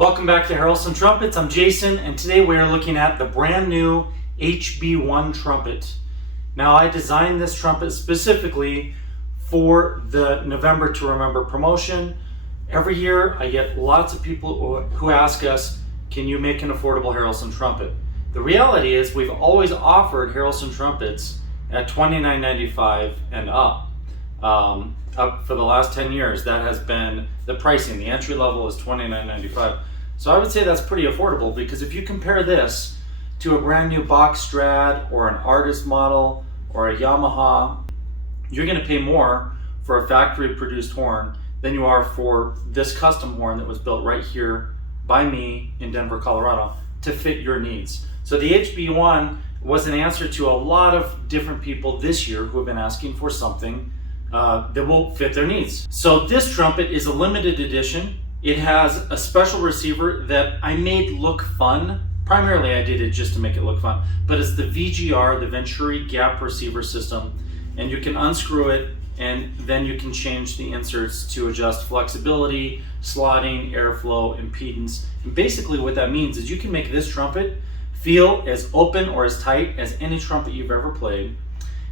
Welcome back to Harrelson Trumpets. I'm Jason, and today we are looking at the brand new HB1 Trumpet. Now, I designed this trumpet specifically for the November to Remember promotion. Every year, I get lots of people who ask us, can you make an affordable Harrelson trumpet? The reality is we've always offered Harrelson trumpets at $29.95 and up. Up for the last 10 years, that has been the pricing. The entry level is $29.95. So I would say that's pretty affordable, because if you compare this to a brand new Bach Strad or an artist model or a Yamaha, you're going to pay more for a factory produced horn than you are for this custom horn that was built right here by me in Denver, Colorado to fit your needs. So the HB1 was an answer to a lot of different people this year who have been asking for something that will fit their needs. So this trumpet is a limited edition. It has a special receiver that I made look fun. Primarily I did it just to make it look fun, but it's the VGR, the Venturi Gap Receiver System, and you can unscrew it and then you can change the inserts to adjust flexibility, slotting, airflow, impedance. And basically what that means is you can make this trumpet feel as open or as tight as any trumpet you've ever played.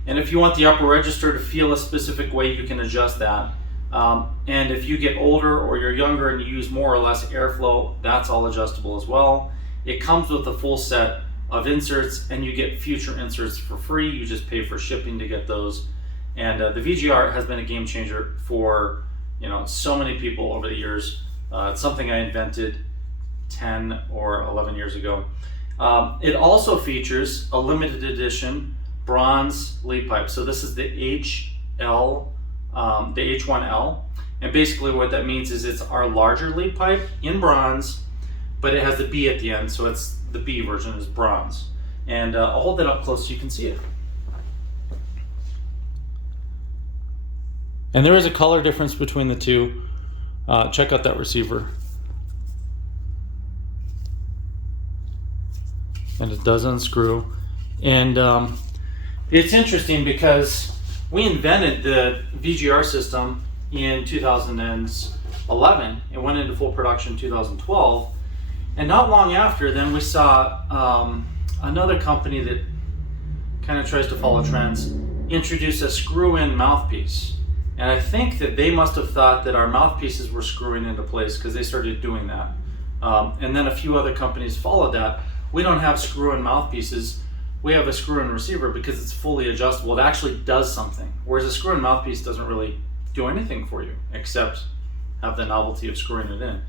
And if you want the upper register to feel a specific way, you can adjust that. And if you get older or you're younger and you use more or less airflow, that's all adjustable as well. It comes with a full set of inserts, and you get future inserts for free. You just pay for shipping to get those. And the VGR has been a game changer for so many people over the years. It's something I invented 10 or 11 years ago. It also features a limited edition bronze lead pipe. So this is the H1L, and basically what that means is it's our larger lead pipe in bronze, but it has the B at the end, so it's the B version is bronze. And I'll hold that up close so you can see it. And there is a color difference between the two. Check out that receiver. And it does unscrew. And it's interesting because we invented the VGR system in 2011. It went into full production in 2012. And not long after, then we saw another company that kind of tries to follow trends introduce a screw-in mouthpiece. And I think that they must have thought that our mouthpieces were screwing into place because they started doing that. And then a few other companies followed that. We don't have screw-in mouthpieces. We have a screw-in receiver because it's fully adjustable. It actually does something. Whereas a screw-in mouthpiece doesn't really do anything for you except have the novelty of screwing it in.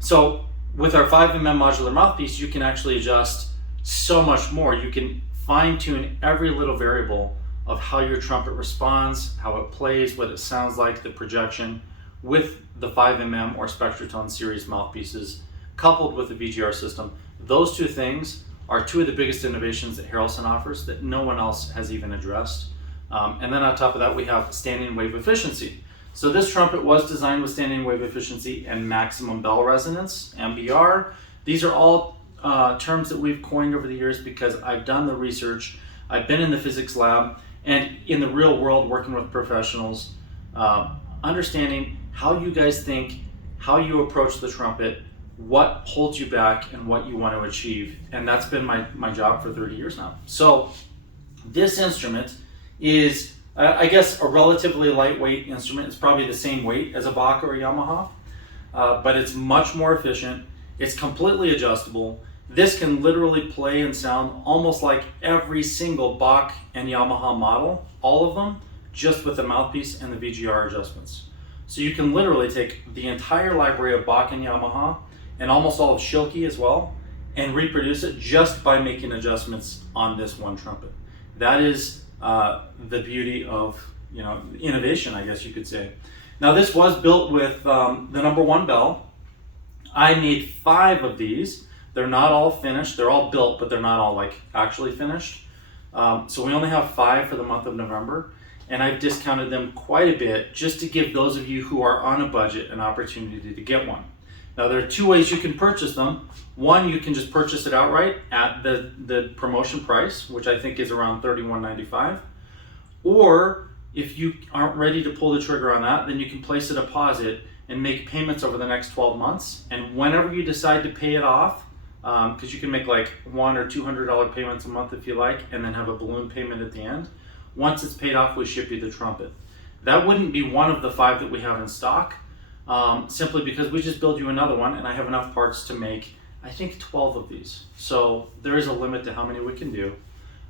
So with our 5mm modular mouthpiece, you can actually adjust so much more. You can fine-tune every little variable of how your trumpet responds, how it plays, what it sounds like, the projection, with the 5mm or Spectratone series mouthpieces coupled with the VGR system. Those two things are two of the biggest innovations that Harrelson offers that no one else has even addressed. And then on top of that, we have standing wave efficiency. So this trumpet was designed with standing wave efficiency and maximum bell resonance, MBR. These are all terms that we've coined over the years because I've done the research, I've been in the physics lab, and in the real world working with professionals, understanding how you guys think, how you approach the trumpet, what holds you back, and what you want to achieve. And that's been my job for 30 years now. So this instrument is, I guess, a relatively lightweight instrument. It's probably the same weight as a Bach or a Yamaha, but it's much more efficient. It's completely adjustable. This can literally play and sound almost like every single Bach and Yamaha model, all of them, just with the mouthpiece and the VGR adjustments. So you can literally take the entire library of Bach and Yamaha and almost all of Schilke as well, and reproduce it just by making adjustments on this one trumpet. That is the beauty of innovation, I guess you could say. Now this was built with the number 1 bell. I made 5 of these. They're not all finished. They're all built, but they're not all actually finished. So we only have 5 for the month of November, and I've discounted them quite a bit just to give those of you who are on a budget an opportunity to get one. Now there are 2 ways you can purchase them. One, you can just purchase it outright at the promotion price, which I think is around $31.95. Or if you aren't ready to pull the trigger on that, then you can place a deposit and make payments over the next 12 months. And whenever you decide to pay it off, because you can make like $100 or $200 payments a month if you like, and then have a balloon payment at the end. Once it's paid off, we ship you the trumpet. That wouldn't be one of the 5 that we have in stock, simply because we just build you another one, and I have enough parts to make, I think, 12 of these. So there is a limit to how many we can do.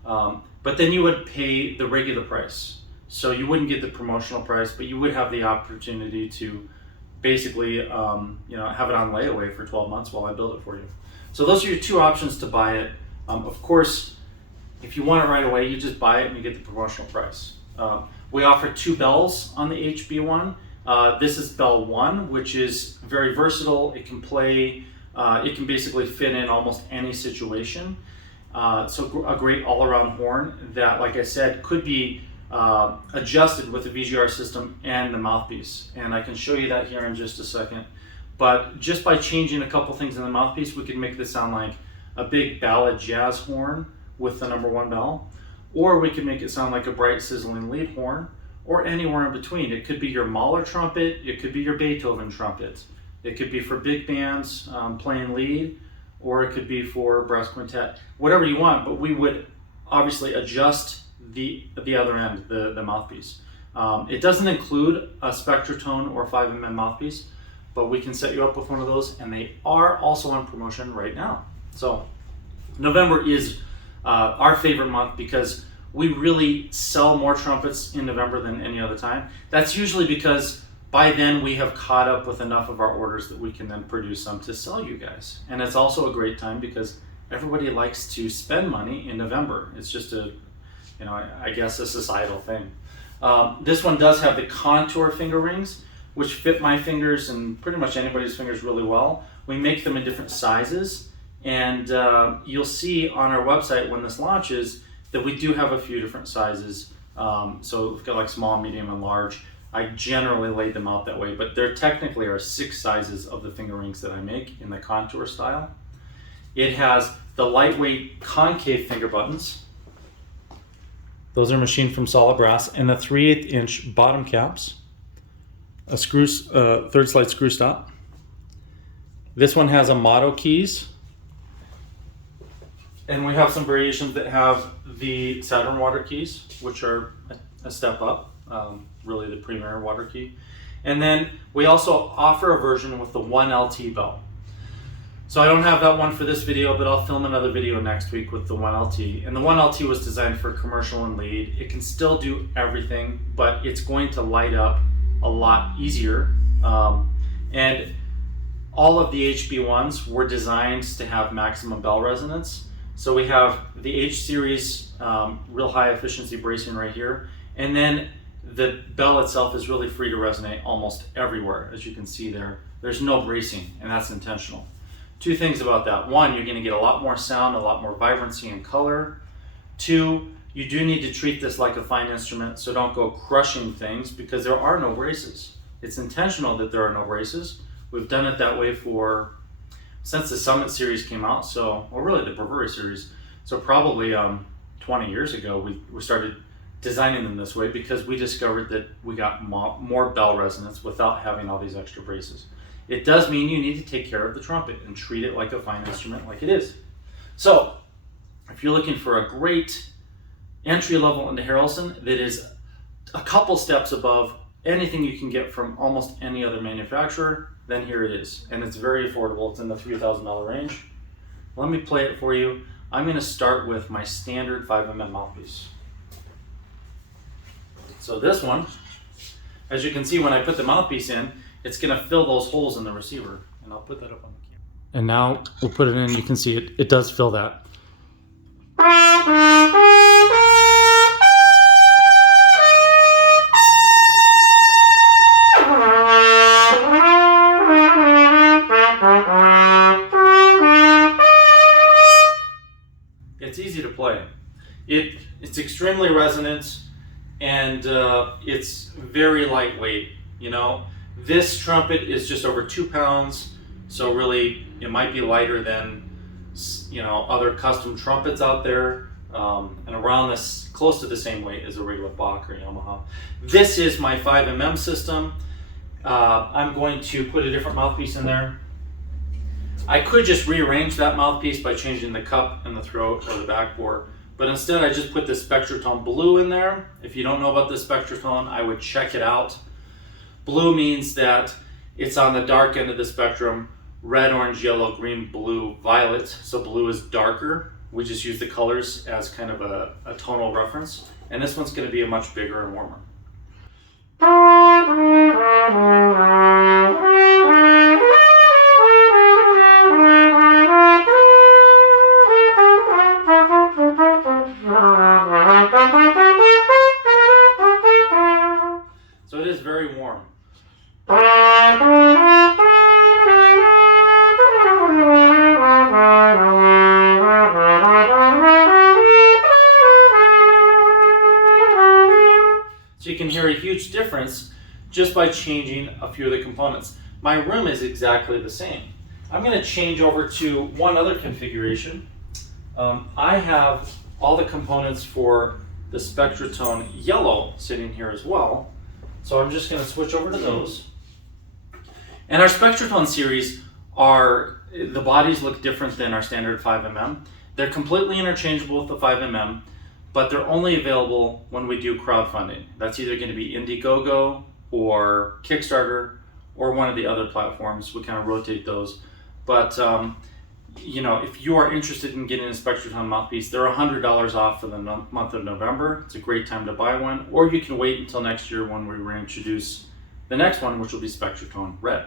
But then you would pay the regular price. So you wouldn't get the promotional price, but you would have the opportunity to basically have it on layaway for 12 months while I build it for you. So those are your 2 options to buy it. Of course, if you want it right away, you just buy it and you get the promotional price. We offer 2 bells on the HB1. This is bell 1, which is very versatile. It can play, it can basically fit in almost any situation. So a great all-around horn that, like I said, could be adjusted with the VGR system and the mouthpiece. And I can show you that here in just a second. But just by changing a couple things in the mouthpiece, we can make this sound like a big ballad jazz horn with the number 1 bell. Or we can make it sound like a bright sizzling lead horn, or anywhere in between. It could be your Mahler trumpet, it could be your Beethoven trumpet. It could be for big bands playing lead, or it could be for brass quintet. Whatever you want, but we would obviously adjust the other end, the mouthpiece. It doesn't include a Spectratone or 5mm mouthpiece, but we can set you up with one of those, and they are also on promotion right now. So November is our favorite month because we really sell more trumpets in November than any other time. That's usually because by then we have caught up with enough of our orders that we can then produce some to sell you guys. And it's also a great time because everybody likes to spend money in November. It's just I guess a societal thing. This one does have the contour finger rings, which fit my fingers and pretty much anybody's fingers really well. We make them in different sizes, and you'll see on our website when this launches that we do have a few different sizes. So we've got like small, medium, and large. I generally laid them out that way, but there technically are 6 sizes of the finger rings that I make in the contour style. It has the lightweight concave finger buttons. Those are machined from solid brass, and the 3/8 inch bottom caps. A third slide screw stop. This one has a motto keys, and we have some variations that have the Saturn water keys, which are a step up, really the premier water key. And then we also offer a version with the 1LT bell. So I don't have that one for this video, but I'll film another video next week with the 1LT. And the 1LT was designed for commercial and lead. It can still do everything, but it's going to light up a lot easier. And all of the HB1s were designed to have maximum bell resonance. So we have the H series, real high efficiency bracing right here. And then the bell itself is really free to resonate almost everywhere. As you can see there, there's no bracing, and that's intentional. 2 things about that. 1, you're gonna get a lot more sound, a lot more vibrancy and color. 2, you do need to treat this like a fine instrument, so don't go crushing things because there are no braces. It's intentional that there are no braces. We've done it that way since the Summit series came out, or really the Brewery series. So probably 20 years ago, we started designing them this way because we discovered that we got more bell resonance without having all these extra braces. It does mean you need to take care of the trumpet and treat it like a fine instrument like it is. So if you're looking for a great entry level into Harrelson that is a couple steps above anything you can get from almost any other manufacturer, then here it is. And it's very affordable. It's in the $3,000 range. Let me play it for you. I'm going to start with my standard 5mm mouthpiece. So this one, as you can see when I put the mouthpiece in, it's going to fill those holes in the receiver. And I'll put that up on the camera. And now we'll put it in. You can see it does fill that. It's easy to play. It's extremely resonant, and it's very lightweight. This trumpet is just over 2 pounds, so really it might be lighter than other custom trumpets out there, and around this, close to the same weight as a regular Bach or Yamaha. This is my 5mm system. I'm going to put a different mouthpiece in there. I could just rearrange that mouthpiece by changing the cup and the throat or the backbore, but instead I just put the Spectratone Blue in there. If you don't know about the Spectratone, I would check it out. Blue means that it's on the dark end of the spectrum: red, orange, yellow, green, blue, violet. So blue is darker. We just use the colors as kind of a tonal reference. And this one's going to be a much bigger and warmer. So it is very warm. So you can hear a huge difference just by changing a few of the components. My room is exactly the same. I'm going to change over to one other configuration. I have all the components for the Spectratone Yellow sitting here as well. So I'm just going to switch over to those. And our Spectratone series the bodies look different than our standard 5mm. They're completely interchangeable with the 5mm, but they're only available when we do crowdfunding. That's either going to be Indiegogo or Kickstarter or one of the other platforms. We kind of rotate those. But you know, if you are interested in getting a Spectratone mouthpiece, they're $100 off for the month of November. It's a great time to buy one, or you can wait until next year when we reintroduce the next one, which will be Spectratone Red.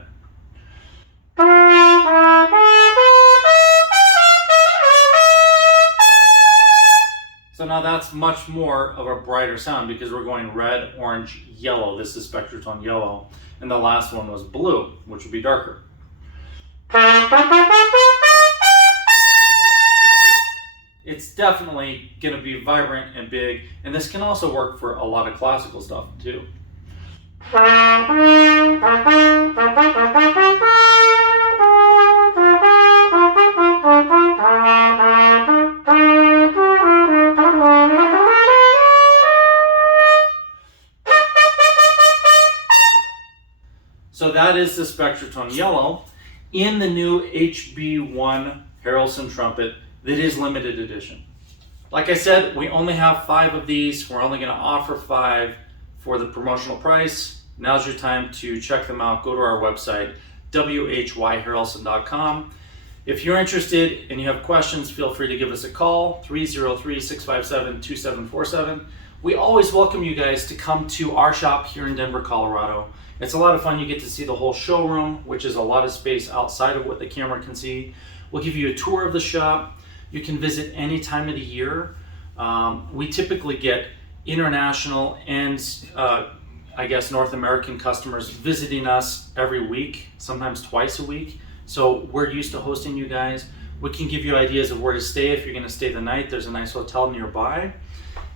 So now that's much more of a brighter sound because we're going red, orange, yellow. This is Spectratone Yellow. And the last one was blue, which would be darker. It's definitely going to be vibrant and big, and this can also work for a lot of classical stuff too. So that is the Spectratone Yellow in the new HB1 Harrelson Trumpet that is limited edition. Like I said, we only have 5 of these. We're only going to offer 5 for the promotional price. Now's your time to check them out. Go to our website, whyharrelson.com. If you're interested and you have questions, feel free to give us a call, 303-657-2747. We always welcome you guys to come to our shop here in Denver, Colorado. It's a lot of fun. You get to see the whole showroom, which is a lot of space outside of what the camera can see. We'll give you a tour of the shop. You can visit any time of the year. We typically get international and I guess North American customers visiting us every week, sometimes twice a week. So we're used to hosting you guys. We can give you ideas of where to stay if you're going to stay the night. There's a nice hotel nearby.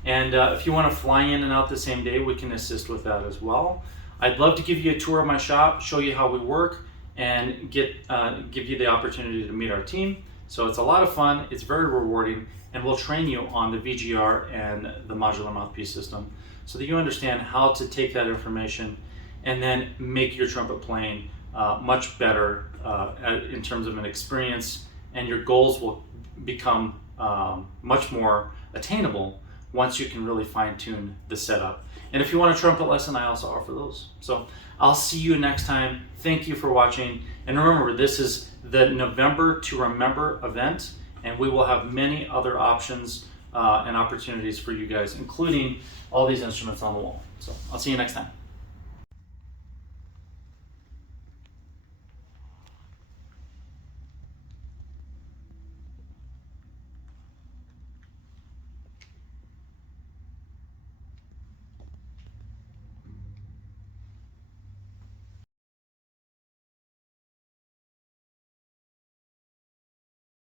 And if you want to fly in and out the same day, we can assist with that as well. I'd love to give you a tour of my shop, show you how we work, and give you the opportunity to meet our team. So it's a lot of fun, it's very rewarding, and we'll train you on the VGR and the modular mouthpiece system so that you understand how to take that information and then make your trumpet playing much better in terms of an experience, and your goals will become much more attainable once you can really fine-tune the setup. And if you want a trumpet lesson, I also offer those. So I'll see you next time. Thank you for watching. And remember, this is the November to Remember event, and we will have many other options and opportunities for you guys, including all these instruments on the wall. So I'll see you next time.